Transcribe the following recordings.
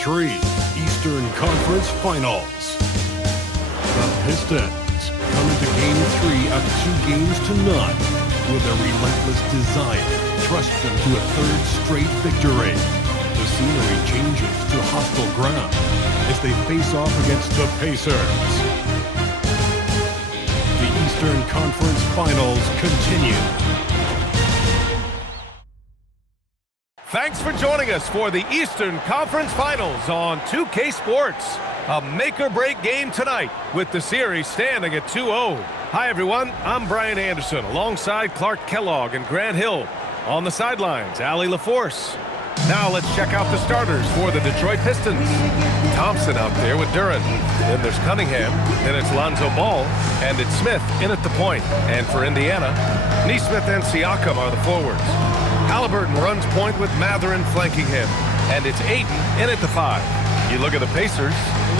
ECFG3 Eastern Conference Finals. The Pistons come into Game 3 up 2 games to none with a relentless desire to thrust them to a third straight victory. The scenery changes to hostile ground as they face off against the Pacers. The Eastern Conference Finals continue. Thanks for joining us for the Eastern Conference Finals on 2K Sports. A make-or-break game tonight with the series standing at 2-0. Hi, everyone. I'm Brian Anderson alongside Clark Kellogg and Grant Hill. On the sidelines, Allie LaForce. Now let's check out the starters for the Detroit Pistons. Thompson out there with Duran. Then there's Cunningham. Then it's Lonzo Ball. And it's Smith in at the point. And for Indiana, Nesmith and Siakam are the forwards. Halliburton runs point with Mathurin flanking him. And it's Ayton in at the 5. You look at the Pacers,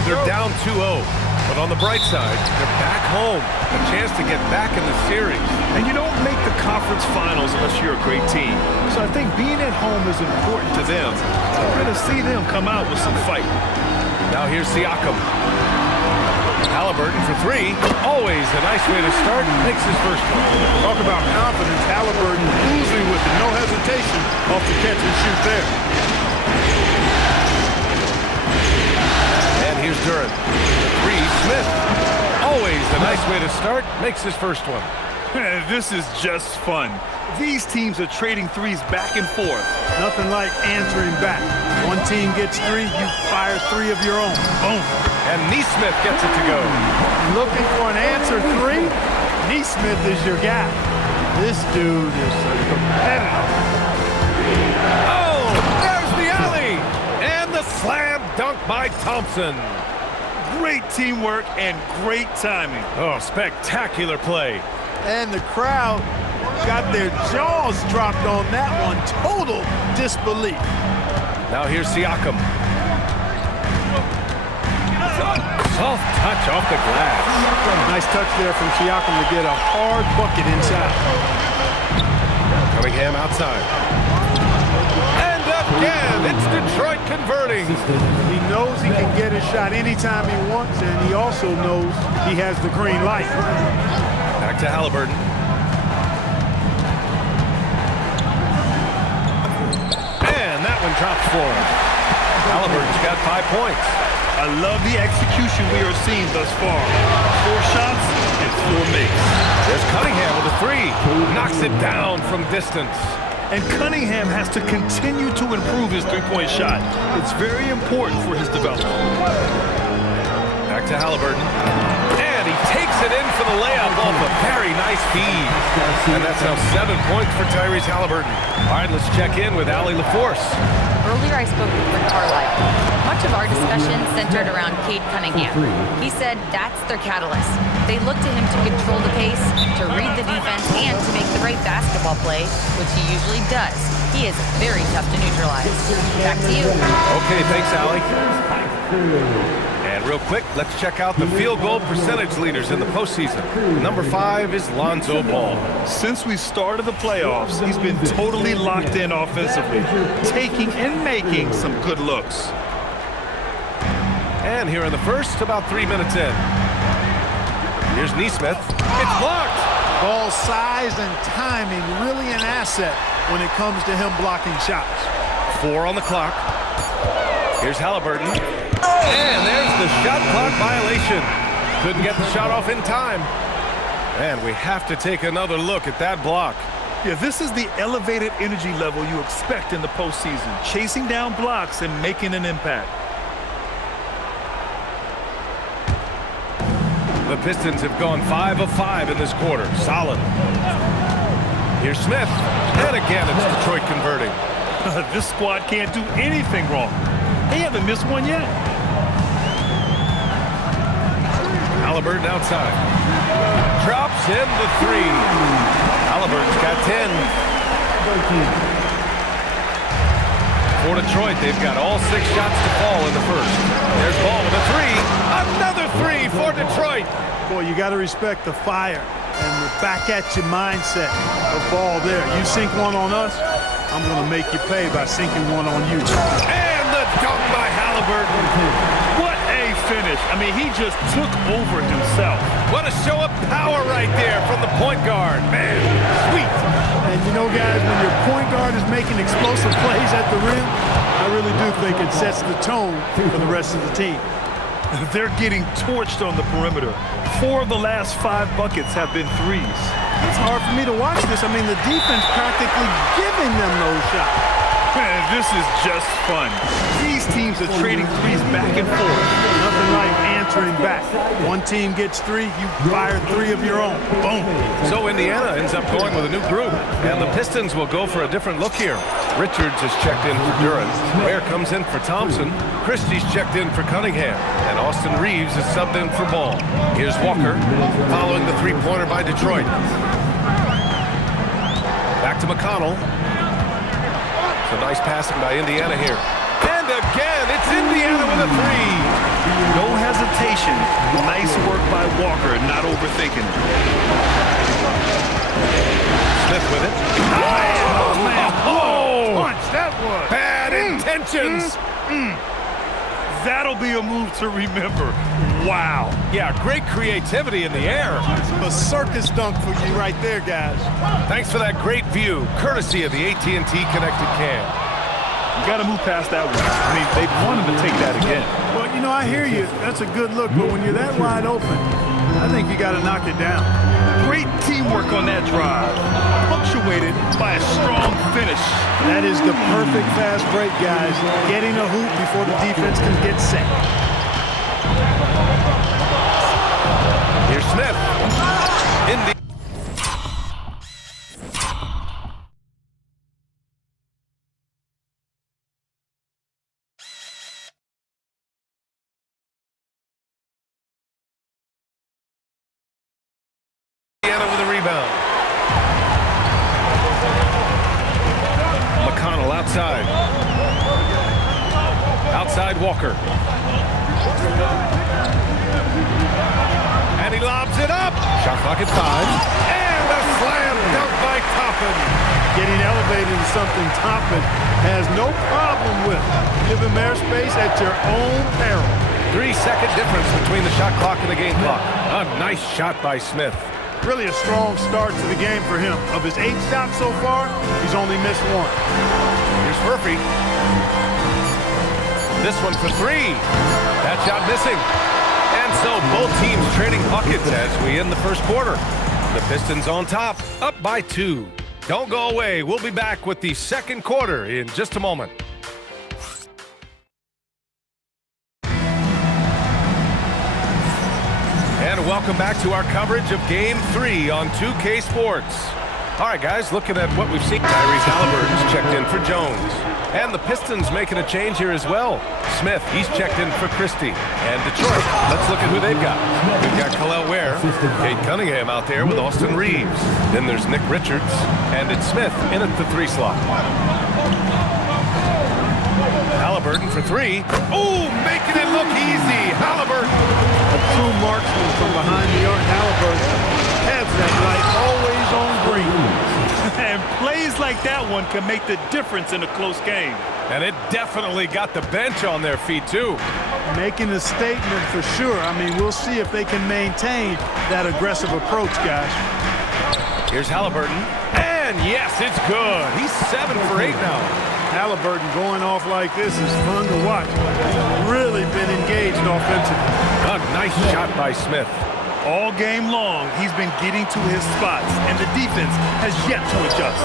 they're down 2-0. But on the bright side, they're back home. A chance to get back in the series. And you don't make the conference finals unless you're a great team. So I think being at home is important to them. We're going to see them come out with some fight. Now here's Siakam. Halliburton for 3. Always a nice way to start. Makes his first one. Talk about confidence. Halliburton usually with it. No hesitation off the catch and shoot there. And here's Duran. 3, Smith. Always a nice way to start. Makes his first one. This is just fun. These teams are trading threes back and forth. Nothing like answering back. One team gets 3, you fire 3 of your own. Boom. And Nesmith gets it to go. Looking for an answer 3? Nesmith is your guy. This dude is a competitor. Oh, there's the alley. And the slam dunk by Thompson. Great teamwork and great timing. Oh, spectacular play. And the crowd got their jaws dropped on that one. Total disbelief. Now here's Siakam. Soft touch off the glass. Nice touch there from Siakam to get a hard bucket inside. Cunningham outside. And again, it's Detroit converting. He knows he can get his shot anytime he wants, and he also knows he has the green light. Back to Halliburton. And that one drops for him. Halliburton's got 5 points. I love the execution we are seeing thus far. 4 shots and 4 makes. There's Cunningham with a 3. Knocks it down from distance. And Cunningham has to continue to improve his three-point shot. It's very important for his development. Back to Halliburton. And he takes it in for the layup off a very nice feed. And that's now 7 points for Tyrese Halliburton. All right, let's check in with Allie LaForce. Earlier I spoke with Rick Carlisle. Much of our discussion centered around Cade Cunningham. He said that's their catalyst. They look to him to control the pace, to read the defense, and to make the right basketball play, which he usually does. He is very tough to neutralize. Back to you. Okay, thanks, Allie. And real quick, let's check out the field goal percentage leaders in the postseason. Number 5 is Lonzo Ball. Since we started the playoffs, he's been totally locked in offensively, taking and making some good looks. And here in the first, about 3 minutes in. Here's Nesmith. It's blocked. Ball size and timing really an asset when it comes to him blocking shots. 4 on the clock. Here's Halliburton. And there's the shot clock violation. Couldn't get the shot off in time. And we have to take another look at that block. Yeah, this is the elevated energy level you expect in the postseason, chasing down blocks and making an impact. The Pistons have gone 5 of 5 in this quarter. Solid. Here's Smith. And again, it's Detroit converting. This squad can't do anything wrong. They haven't missed one yet. Halliburton outside. Drops in the 3. Halliburton's got 10. For Detroit, they've got all 6 shots to fall in the first. There's Ball with a 3. Another 3 for Detroit. Boy, you got to respect the fire and the back-at-you mindset of Ball there. You sink one on us, I'm going to make you pay by sinking one on you. And the dunk by Halliburton. Halliburton. What a finish. I mean, he just took over himself. What a show of power right there from the point guard. Man, sweet. And you know, guys, when your point guard is making explosive plays at the rim, I really do think it sets the tone for the rest of the team. They're getting torched on the perimeter. 4 of the last 5 buckets have been threes. It's hard for me to watch this. I mean, the defense practically giving them those shots. Man, this is just fun. These teams are trading threes back and forth. Nothing like answering back. One team gets 3, you fire 3 of your own. Boom. So Indiana ends up going with a new group, and the Pistons will go for a different look here. Richards is checked in for Duran. Ware comes in for Thompson. Christie's checked in for Cunningham. And Austin Reeves is subbed in for Ball. Here's Walker, following the three-pointer by Detroit. Back to McConnell. So nice passing by Indiana here. And again, it's Indiana with a 3. No hesitation. Nice work by Walker, not overthinking it. Smith with it. Oh, man. Oh, Punch, that was. bad intentions. That'll be a move to remember. Wow. Yeah, great creativity in the air. A circus dunk for you right there, guys. Thanks for that great view, courtesy of the AT&T Connected Cam. You got to move past that one. I mean, they want him to take that again. Well, you know, I hear you. That's a good look, but when you're that wide open, I think you got to knock it down. Great teamwork on that drive, punctuated by a strong finish. That is the perfect fast break, guys. Getting a hoop before the defense can get set. Here's Smith. Indiana with a rebound. McConnell outside. Outside Walker. And he lobs it up. Shot clock at 5. And a slam dunk by Toppin. Getting elevated is something Toppin has no problem with. Give him airspace at your own peril. 3-second difference between the shot clock and the game clock. A nice shot by Smith. Really a strong start to the game for him. Of his 8 shots so far, he's only missed 1. Here's Murphy. This one for 3. That shot missing. And so both teams trading buckets as we end the first quarter. The Pistons on top, up by 2. Don't go away. We'll be back with the second quarter in just a moment. And welcome back to our coverage of Game 3 on 2K Sports. All right, guys, looking at what we've seen. Tyrese Halliburton's checked in for Jones. And the Pistons making a change here as well. Smith, he's checked in for Christie. And Detroit, let's look at who they've got. We've got Khalil Ware, Cade Cunningham out there with Austin Reeves. Then there's Nick Richards, and it's Smith in at the 3 slot. Halliburton for 3. Ooh, making it look easy. Halliburton. A true marksman from behind the arc. Halliburton has that light always on green. And plays like that one can make the difference in a close game. And it definitely got the bench on their feet, too. Making a statement for sure. I mean, we'll see if they can maintain that aggressive approach, guys. Here's Halliburton. And yes, it's good. He's 7 for 8 now. Halliburton going off like this is fun to watch. He's really been engaged offensively. A nice shot by Smith. All game long, he's been getting to his spots, and the defense has yet to adjust.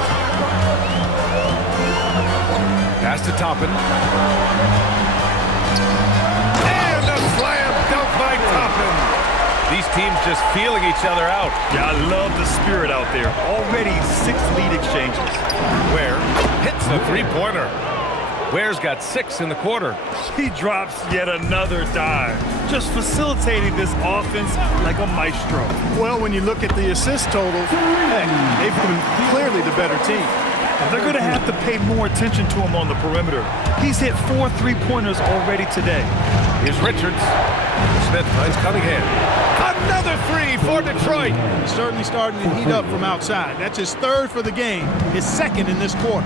Pass to Toppin. And a slam dunk by Toppin. These teams just feeling each other out. Yeah, I love the spirit out there. Already 6 lead exchanges. Ware hits a 3-pointer. Ware's got 6 in the quarter. He drops yet another dive, just facilitating this offense like a maestro. Well, when you look at the assist total, hey, they've been clearly the better team. And they're going to have to pay more attention to him on the perimeter. He's hit 4 3-pointers already today. Here's Richards. Smith finds Cunningham. Another 3 for Detroit. He's certainly starting to heat up from outside. That's his 3rd for the game, his 2nd in this quarter.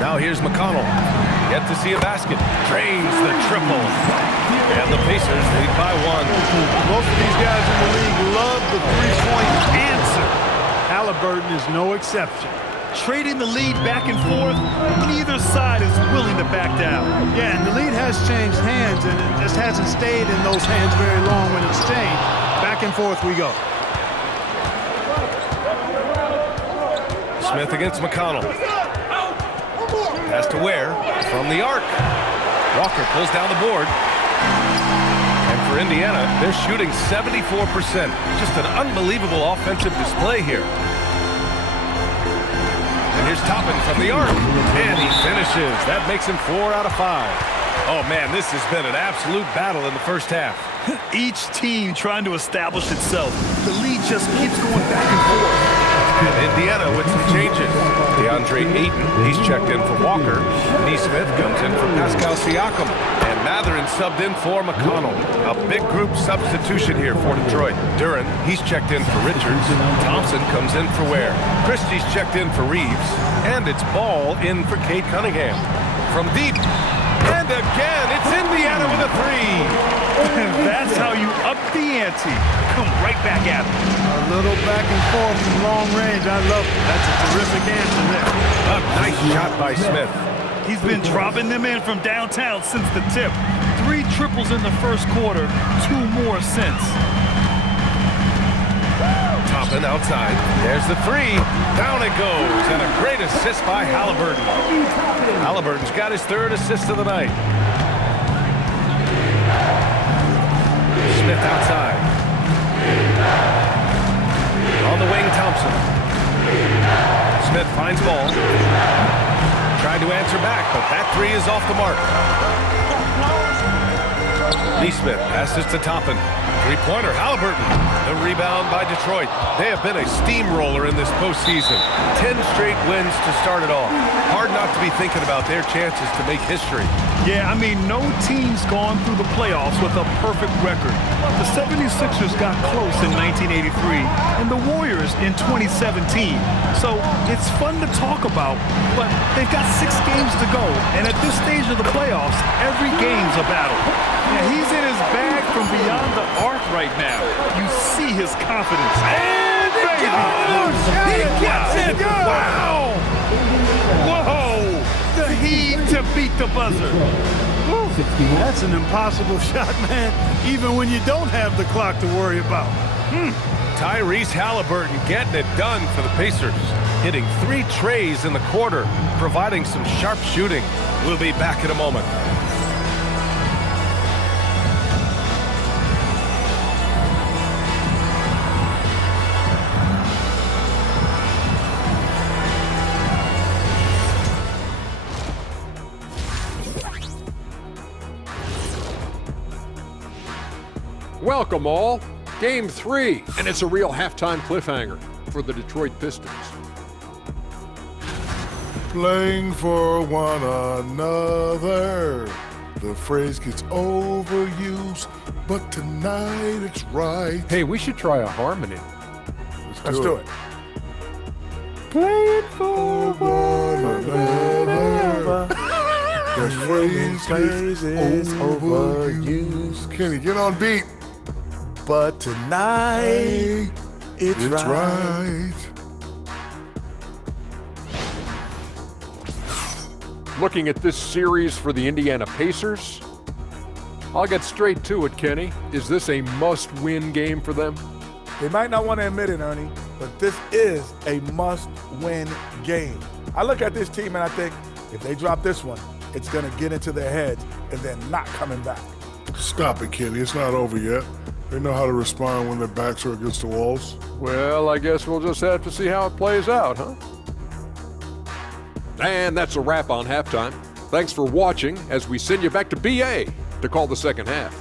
Now here's McConnell. Yet to see a basket. Drains the triple. And the Pacers lead by 1. Most of these guys in the league love the three-point answer. Halliburton is no exception. Trading the lead back and forth, neither side is willing to back down. Yeah, and the lead has changed hands, and it just hasn't stayed in those hands very long when it's changed. Back and forth we go. Smith against McConnell. Pass to Ware from the arc. Walker pulls down the board. And for Indiana, they're shooting 74%. Just an unbelievable offensive display here. And here's Toppin from the arc. And he finishes. That makes him 4 out of 5. Oh, man, this has been an absolute battle in the first half. Each team trying to establish itself. The lead just keeps going back and forth. And Indiana with some changes. DeAndre Ayton, he's checked in for Walker. Neesmith comes in for Pascal Siakam. And Mathurin subbed in for McConnell. A big group substitution here for Detroit. Duren, he's checked in for Richards. Thompson comes in for Ware. Christie's checked in for Reeves. And it's Ball in for Cade Cunningham. From deep. And again, it's Indiana with a 3. That's how you up the ante. Come right back at him. A little back and forth from long range. I love it. That's a terrific answer there. A nice shot by Smith. He's been dropping them in from downtown since the tip. 3 triples in the first quarter, 2 more since. Toppin outside. There's the 3. Down it goes. And a great assist by Halliburton. Halliburton's got his 3rd assist of the night. Smith outside. On the wing, Thompson. Smith finds Ball. Tried to answer back, but that 3 is off the mark. Neesmith passes to Toppin. 3-pointer, Halliburton. The rebound by Detroit. They have been a steamroller in this postseason. 10 straight wins to start it off. Hard not to be thinking about their chances to make history. Yeah, I mean, no team's gone through the playoffs with a perfect record. The 76ers got close in 1983 and the Warriors in 2017. So it's fun to talk about, but they've got 6 games to go. And at this stage of the playoffs, every game's a battle. Yeah, he's in his bag from beyond the arc right now. You see his confidence. And it goes! He gets it! Wow! Whoa! The heat to beat the buzzer. That's an impossible shot, man, even when you don't have the clock to worry about. Tyrese Halliburton getting it done for the Pacers. Hitting 3 trays in the quarter, providing some sharp shooting. We'll be back in a moment. Welcome all. Game 3, and it's a real halftime cliffhanger for the Detroit Pistons. Playing for one another. The phrase gets overused, but tonight it's right. Hey, we should try a harmony. Let's do it. Playing for One another. The phrase is overused. Kenny, get on beat. But tonight, it's right. Looking at this series for the Indiana Pacers, I'll get straight to it, Kenny. Is this a must-win game for them? They might not want to admit it, Ernie, but this is a must-win game. I look at this team and I think, if they drop this one, it's going to get into their heads and then not coming back. Stop it, Kenny. It's not over yet. They know how to respond when their backs are against the walls. Well, I guess we'll just have to see how it plays out, huh? And that's a wrap on halftime. Thanks for watching as we send you back to BA to call the second half.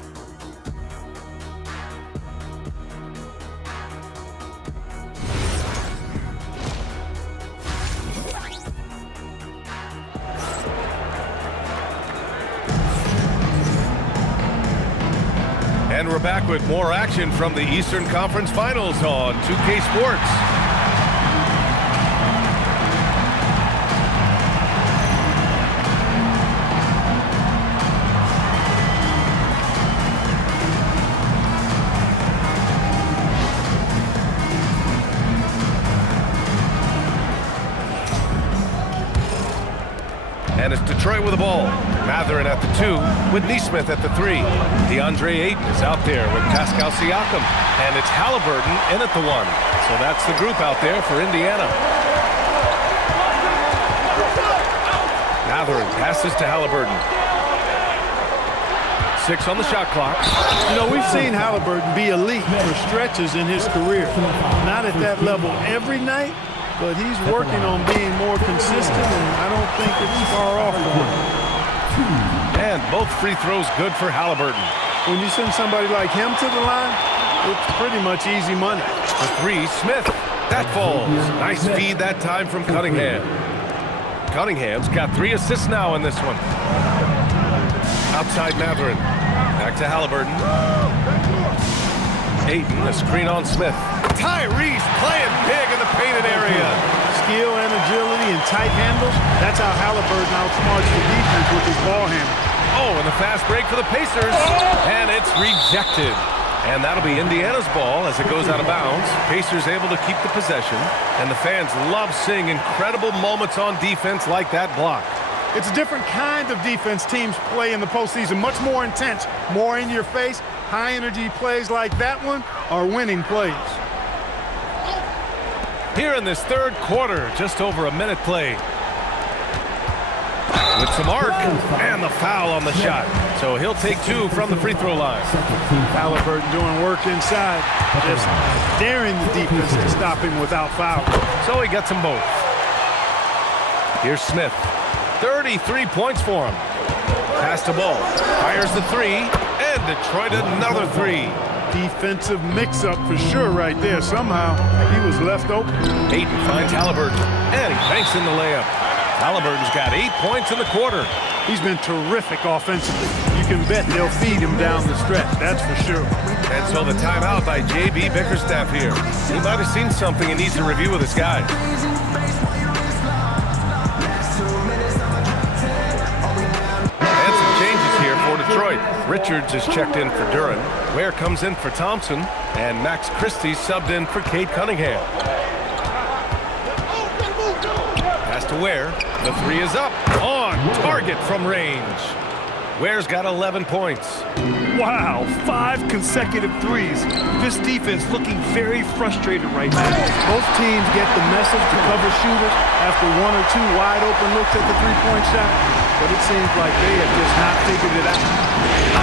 And we're back with more action from the Eastern Conference Finals on 2K Sports. And it's Detroit with the ball. Matherin at the 2 with Neesmith at the 3. DeAndre Ayton is out there with Pascal Siakam. And it's Halliburton in at the 1. So that's the group out there for Indiana. Matherin passes to Halliburton. 6 on the shot clock. You know, we've seen Halliburton be elite for stretches in his career. Not at that level every night, but he's working on being more consistent, and I don't think it's far off for him. And both free throws good for Halliburton. When you send somebody like him to the line, it's pretty much easy money. For 3, Smith. That falls. Nice feed that time from Cunningham. Cunningham's got 3 assists now in this one. Outside Matherin. Back to Halliburton. Ayton, a screen on Smith. Tyrese playing big in the painted area. Skill and agility and tight handles. That's how Halliburton outsmarts the defense with his ball handle. Oh, and the fast break for the Pacers. And it's rejected. And that'll be Indiana's ball as it goes out of bounds. Pacers able to keep the possession. And the fans love seeing incredible moments on defense like that block. It's a different kind of defense teams play in the postseason. Much more intense, more in your face. High-energy plays like that one are winning plays. Here in this third quarter, just over a minute played. With some arc and the foul on the shot. So he'll take 2 from the free throw line. Halliburton doing work inside, just daring the defense to stop him without foul. So he gets them both. Here's Smith. 33 points for him. Pass the ball. Fires the 3. And Detroit another 3. Defensive mix-up for sure right there. Somehow he was left open. Ayton finds Halliburton. And he banks in the layup. Halliburton's got 8 points in the quarter. He's been terrific offensively. You can bet they'll feed him down the stretch, that's for sure. And so the timeout by J.B. Bickerstaff here. He might have seen something and needs to review with his guys. And some changes here for Detroit. Richards is checked in for Duran. Ware comes in for Thompson. And Max Christie subbed in for Cade Cunningham. Pass to Ware. The 3 is up. On target from range. Ware's got 11 points. Wow, 5 consecutive threes. This defense looking very frustrated right now. Both teams get the message to cover shooters after 1 or 2 wide open looks at the three-point shot, but it seems like they have just not figured it out.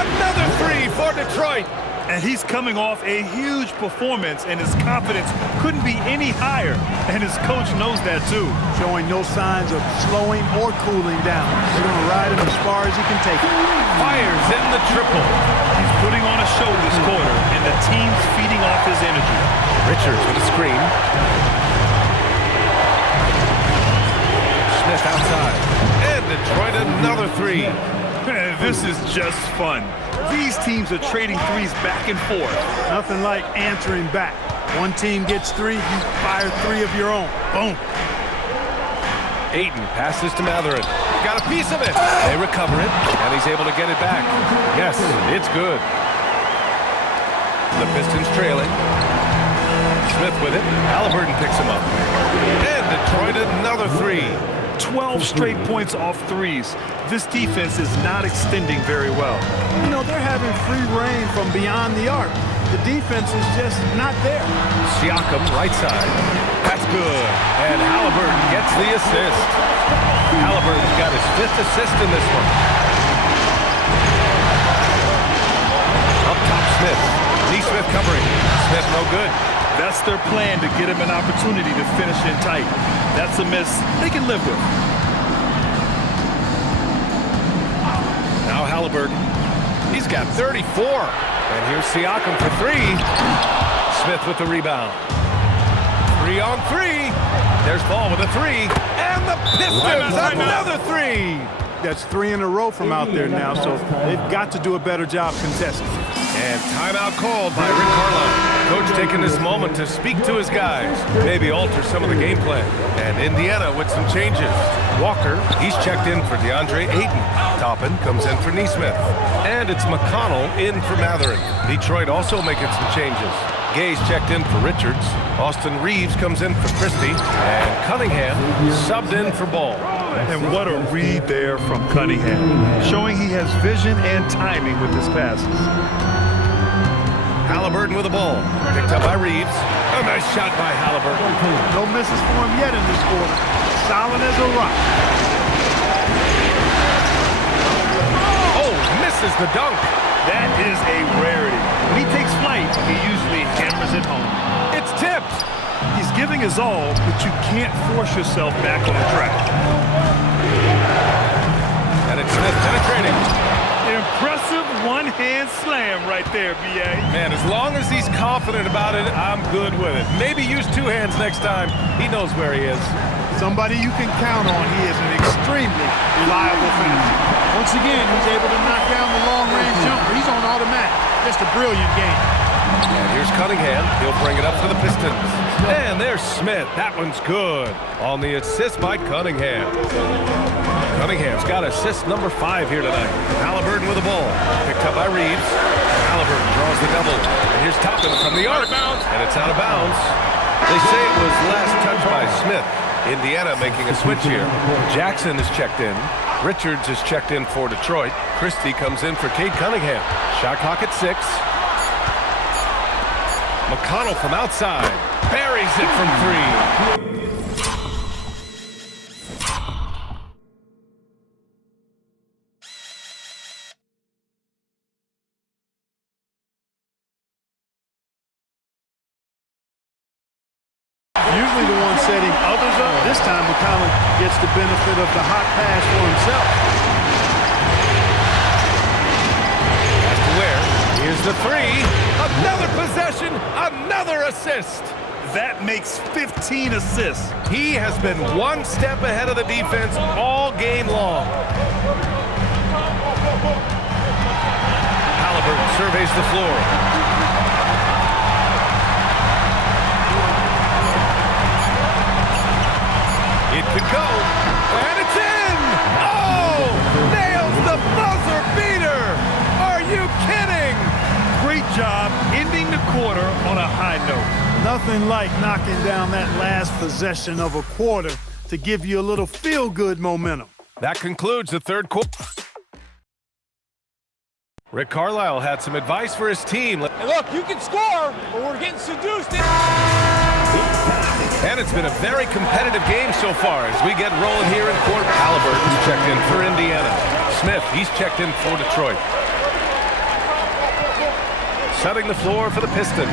Another 3 for Detroit. And he's coming off a huge performance, and his confidence couldn't be any higher. And his coach knows that too. Showing no signs of slowing or cooling down. He's going to ride him as far as he can take it. Fires in the triple. He's putting on a show this quarter, and the team's feeding off his energy. Richards with a screen. Smith outside. And Detroit another 3. This is just fun. These teams are trading threes back and forth. Nothing like answering back. One team gets 3, you fire 3 of your own. Boom. Ayton passes to Matherin. Got a piece of it. They recover it, and he's able to get it back. Yes, it's good. The Pistons trailing. Smith with it. Halliburton picks him up. And Detroit another 3. 12 straight points off threes. This defense is not extending very well. You know, they're having free reign from beyond the arc. The defense is just not there. Siakam, right side. That's good. And Halliburton gets the assist. Halliburton's got his 5th assist in this one. Up top, Smith. Neesmith covering. Smith no good. That's their plan to get him an opportunity to finish in tight. That's a miss they can live with. Now Halliburton. He's got 34. And here's Siakam for 3. Smith with the rebound. 3 on 3. There's Ball with a 3. And the Pistons another 3. That's 3 in a row from out there now, so they've got to do a better job contesting. And timeout called by Rick Carlisle. Coach taking this moment to speak to his guys, maybe alter some of the game plan. And Indiana with some changes. Walker, he's checked in for DeAndre Ayton. Toppin comes in for Neesmith. And it's McConnell in for Matherin. Detroit also making some changes. Gay's checked in for Richards. Austin Reeves comes in for Christie. And Cunningham subbed in for Ball. And what a read there from Cunningham, showing he has vision and timing with his passes. Halliburton with the ball. Picked up by Reeves. A nice shot by Halliburton. No misses for him yet in this quarter. Solid as a rock. Oh, misses the dunk. That is a rarity. When he takes flight, he usually hammers it home. It's tipped. He's giving his all, but you can't force yourself back on the track. And it's Smith penetrating. Impressive one-hand slam right there, B.A. Man, as long as he's confident about it, I'm good with it. Maybe use two hands next time. He knows where he is. Somebody you can count on. He is an extremely reliable finisher. Once again, he's able to knock down the long-range jumper. He's on automatic. Just a brilliant game. And here's Cunningham. He'll bring it up for the Pistons. And there's Smith. That one's good. On the assist by Cunningham. Cunningham's got assist number 5 here tonight. Halliburton with the ball. Picked up by Reeves. Halliburton draws the double. And here's Toppin from the arc. And it's out of bounds. They say it was last touched by Smith. Indiana making a switch here. Jackson is checked in. Richards is checked in for Detroit. Christie comes in for Cade Cunningham. Shot clock at 6. McConnell from outside. Buries it from 3. Usually the one setting others up. This time McConnell gets the benefit of the hot pass for himself. Pass to Ware. Here's the 3. Another possession. Another assist. That makes 15 assists. He has been one step ahead of the defense all game long. Halliburton surveys the floor. It could go, and it's in! Oh! Nails the buzzer beater! Are you kidding? Great job ending the quarter on a high note. Nothing like knocking down that last possession of a quarter to give you a little feel-good momentum. That concludes the third quarter. Rick Carlisle had some advice for his team. Hey, look, you can score, but we're getting seduced. And it's been a very competitive game so far as we get rolling here in quarter. Halliburton's checked in for Indiana. Smith, he's checked in for Detroit. Setting the floor for the Pistons.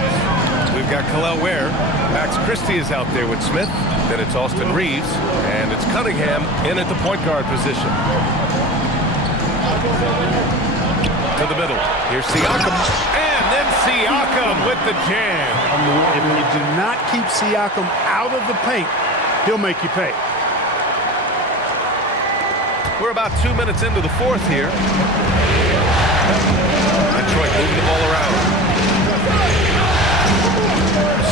We've got Khalil Ware. Max Christie is out there with Smith. Then it's Austin Reeves. And it's Cunningham in at the point guard position. To the middle. Here's Siakam. And then Siakam with the jam. If you do not keep Siakam out of the paint, he'll make you pay. We're about 2 minutes into the fourth here. Detroit moving the ball around.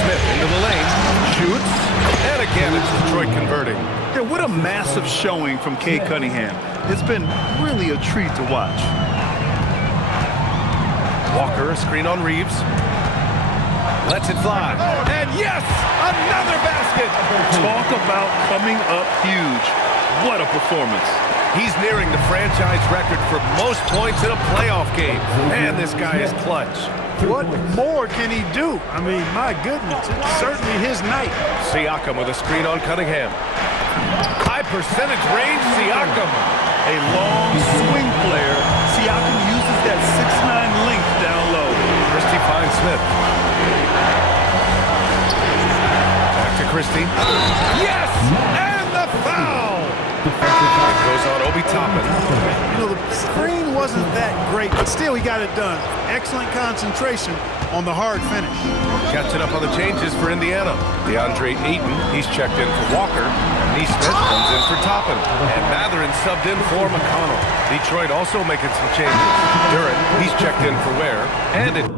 Smith into the lane. Shoots. And again, it's Detroit converting. Yeah, what a massive showing from Cade Cunningham. It's been really a treat to watch. Walker, a screen on Reeves. Lets it fly. And yes, another basket. Talk about coming up huge. What a performance. He's nearing the franchise record for most points in a playoff game. And this guy is clutch. What more can he do? I mean, my goodness, it's certainly his night. Siakam with a screen on Cunningham. High percentage range, Siakam. A long swing player. Siakam uses that 6'9" length down low. Christie finds Smith. Back to Christie. Yes! And the foul! It goes on Obi Toppin. You know, the screen wasn't that great, but still he got it done. Excellent concentration on the hard finish. Catching up on the changes for Indiana. DeAndre Ayton, he's checked in for Walker. And Neesmith comes in for Toppin. And Mathurin subbed in for McConnell. Detroit also making some changes. Durant, he's checked in for Ware. And it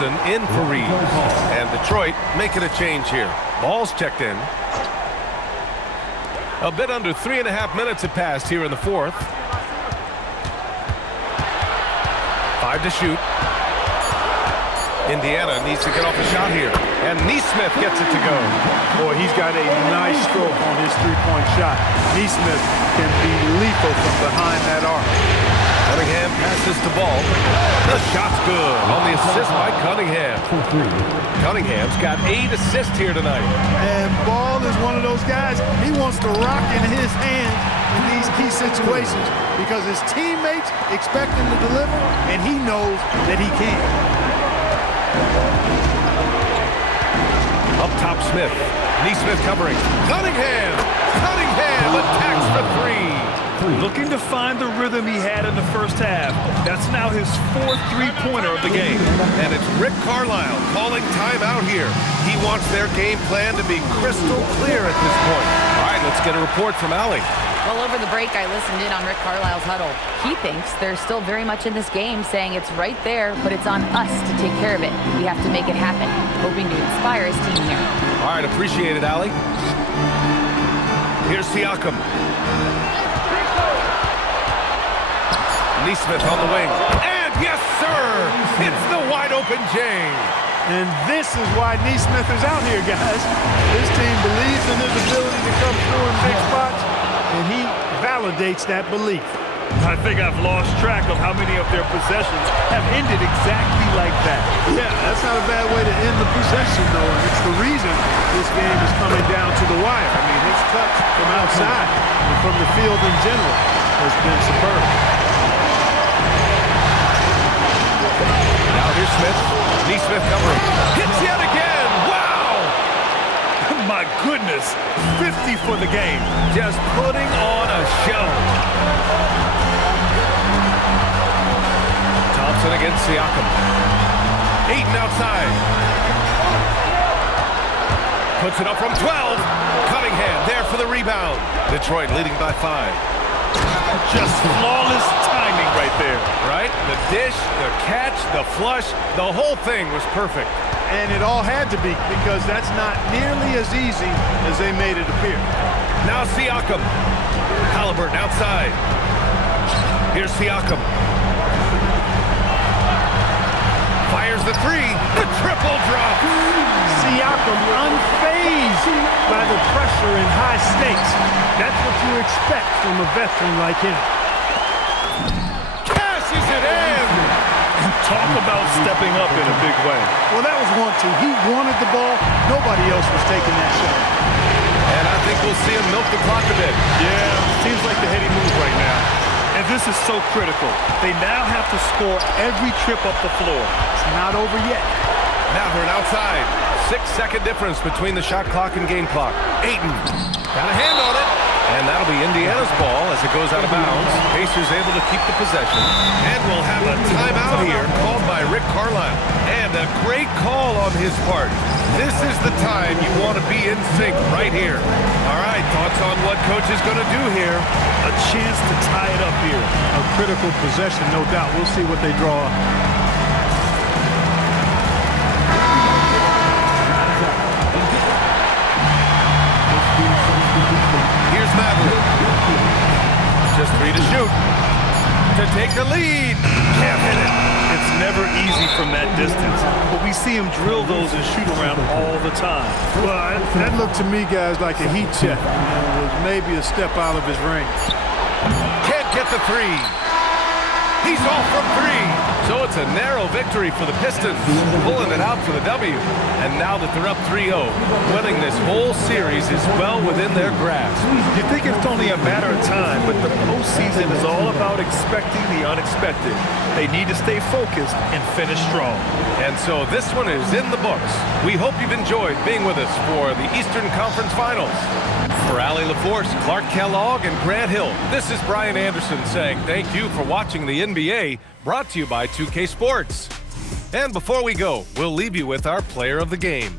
Anderson in for Reeves. And Detroit making a change here. Ball's checked in. A bit under 3.5 minutes have passed here in the fourth. 5 to shoot. Indiana needs to get off a shot here. And Neesmith gets it to go. Boy, he's got a nice stroke on his three-point shot. Neesmith can be lethal from behind that arc. Cunningham passes to Ball. The shot's good on the assist by Cunningham. Cunningham's got 8 assists here tonight. And Ball is one of those guys, he wants to rock in his hand in these key situations because his teammates expect him to deliver, and he knows that he can. Up top, Smith. Neesmith covering. Cunningham! Cunningham attacks for 3. Looking to find the rhythm he had in the first half. That's now his 4th three-pointer of the game. And it's Rick Carlisle calling timeout here. He wants their game plan to be crystal clear at this point. All right, let's get a report from Allie. Well, over the break, I listened in on Rick Carlisle's huddle. He thinks they're still very much in this game, saying it's right there, but it's on us to take care of it. We have to make it happen, hoping to inspire his team here. All right, appreciate it, Allie. Here's Siakam. Neesmith on the wing. And yes, sir! It's the wide-open James. And this is why Neesmith is out here, guys. This team believes in his ability to come through in big spots, and he validates that belief. I think I've lost track of how many of their possessions have ended exactly like that. Yeah, that's not a bad way to end the possession, though, and it's the reason this game is coming down to the wire. I mean, his touch from outside and from the field in general has been superb. Now here's Smith. Neesmith covering. Hits yet again! Wow! My goodness, 50 for the game. Just putting on a show. Thompson against Siakam. Ayton outside. Puts it up from 12. Cunningham there for the rebound. Detroit leading by 5. Just flawless timing right there. Right? The dish, the catch, the flush, the whole thing was perfect. And it all had to be, because that's not nearly as easy as they made it appear. Now Siakam. Halliburton outside. Here's Siakam. Fires the 3. The triple drop. Siakam unfazed by the pressure and high stakes. That's what you expect from a veteran like him. Cashes it in. Talk about stepping up in a big way. Well, that was 1-2. He wanted the ball. Nobody else was taking that shot. And I think we'll see him milk the clock a bit. Yeah, seems like the heady move right now. And this is so critical. They now have to score every trip up the floor. It's not over yet. Maverick outside. 6-second difference between the shot clock and game clock. Ayton got a hand on it. And that'll be Indiana's ball as it goes out of bounds. Pacers able to keep the possession. And we'll have a timeout here called by Rick Carlisle. And a great call on his part. This is the time you want to be in sync right here. All right, thoughts on what coach is going to do here? A chance to tie it up here. A critical possession, no doubt. We'll see what they draw up. Here's Maverick. Just 3 to shoot. To take the lead. Can't hit it. It's never easy from that distance, but we see him drill those and shoot around all the time. Well, that looked to me, guys, like a heat check. It was maybe a step out of his range. Can't get the 3. He's off from 3. So it's a narrow victory for the Pistons, pulling it out for the W. And now that they're up 3-0, winning this whole series is well within their grasp. You think it's only a matter of time, but the postseason is all about expecting the unexpected. They need to stay focused and finish strong. And so this one is in the books. We hope you've enjoyed being with us for the Eastern Conference Finals. For Allie LaForce, Clark Kellogg, and Grant Hill, this is Brian Anderson saying thank you for watching the NBA, brought to you by 2K Sports. And before we go, we'll leave you with our player of the game.